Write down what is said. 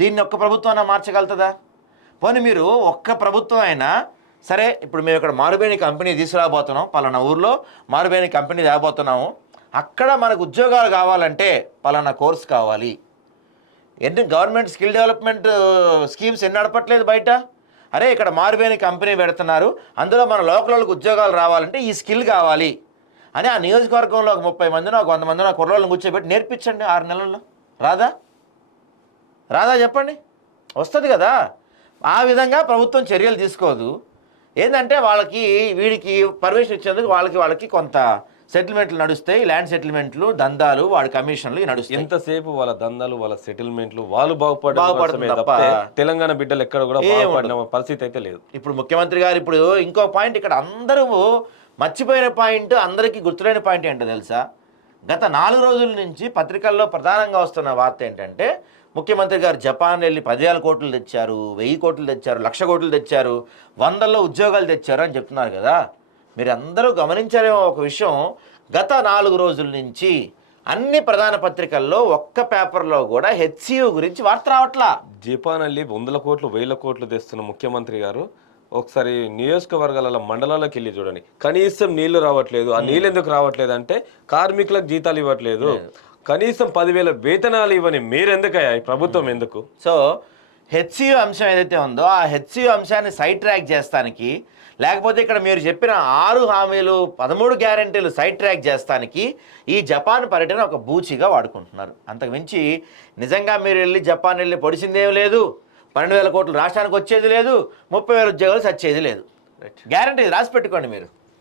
దీన్ని ఒక్క ప్రభుత్వం మార్చగలుగుతుందా? పోనీ మీరు ఒక్క ప్రభుత్వం అయినా సరే, ఇప్పుడు మేము ఇక్కడ మారుబేని కంపెనీ తీసుకురాబోతున్నాం, పలానా ఊర్లో మారుబేని కంపెనీ తేబోతున్నాము, అక్కడ మనకు ఉద్యోగాలు కావాలంటే పలానా కోర్స్ కావాలి. ఎన్ని గవర్నమెంట్ స్కిల్ డెవలప్మెంట్ స్కీమ్స్ ఎన్ని నడపట్లేదు బయట? అరే ఇక్కడ మారుబేని కంపెనీ పెడుతున్నారు, అందులో మన లోకల్ వాళ్ళకి ఉద్యోగాలు రావాలంటే ఈ స్కిల్ కావాలి అని ఆ నియోజకవర్గంలో ఒక 30 మందినో ఒక 100 మందినో కుర్రోళ్ళని కూర్చోబెట్టి నేర్పించండి 6 నెలల్లో. రాదా? రాదా చెప్పండి? వస్తుంది కదా. ఆ విధంగా ప్రభుత్వం చర్యలు తీసుకోదు. ఏంటంటే వాళ్ళకి వీడికి పర్మిషన్ ఇచ్చేందుకు వాళ్ళకి కొంత సెటిల్మెంట్లు నడుస్తాయి, ల్యాండ్ సెటిల్మెంట్లు, దందాలు, వాడి కమిషన్లు నడుస్తాయి. ఎంతసేపు వాళ్ళ దందాలు, వాళ్ళ సెటిల్మెంట్లు, వాళ్ళు బాగుపడమే తప్ప తప్పితే తెలంగాణ బిడ్డలు ఎక్కడ కూడా బాగుపడిన పరిస్థితి అయితే లేదు. ఇప్పుడు ముఖ్యమంత్రి గారు ఇప్పుడు ఇంకో పాయింట్ ఇక్కడ అందరూ మర్చిపోయిన పాయింట్, అందరికీ గుర్తులేని పాయింట్ ఏంటో తెలుసా? గత 4 రోజుల నుంచి పత్రికల్లో ప్రధానంగా వస్తున్న వార్త ఏంటంటే, ముఖ్యమంత్రి గారు జపాన్ వెళ్ళి 10,000 కోట్లు తెచ్చారు, 1000 కోట్లు తెచ్చారు, 1,00,000 కోట్లు తెచ్చారు, 100లో ఉద్యోగాలు తెచ్చారు అని చెప్తున్నారు కదా. మీరు అందరూ గమనించారేమో ఒక విషయం, గత 4 రోజుల నుంచి అన్ని ప్రధాన పత్రికల్లో ఒక్క పేపర్లో కూడా హెచ్సియు గురించి వార్త రావట్లా. జపాన్ వెళ్ళి 100 కోట్లు 1000 కోట్లు తెస్తున్న ముఖ్యమంత్రి గారు ఒకసారి నియోజకవర్గాల మండలాలకు వెళ్ళి చూడండి, కనీసం నీళ్లు రావట్లేదు. ఆ నీళ్ళు ఎందుకు రావట్లేదు అంటే కార్మికులకు జీతాలు ఇవ్వట్లేదు, కనీసం 10,000 వేతనాలు ఇవ్వని మీరెందుకయ్యా, ఈ ప్రభుత్వం ఎందుకు? సో హెచ్సియు అంశం ఏదైతే ఉందో ఆ హెచ్సియు అంశాన్ని సైడ్ ట్రాక్ చేస్తానికి, లేకపోతే ఇక్కడ మీరు చెప్పిన 6 హామీలు 13 గ్యారెంటీలు సైడ్ ట్రాక్ చేస్తానికి ఈ జపాన్ పర్యటన ఒక బూచిగా వాడుకుంటున్నారు. అంతకుమించి నిజంగా మీరు వెళ్ళి జపాన్ వెళ్ళి పొడిచిందేం లేదు, 12,000 కోట్లు రాష్ట్రానికి వచ్చేది లేదు, 30,000 ఉద్యోగాలు సచ్చేది లేదు. గ్యారెంటీ రాసి పెట్టుకోండి మీరు.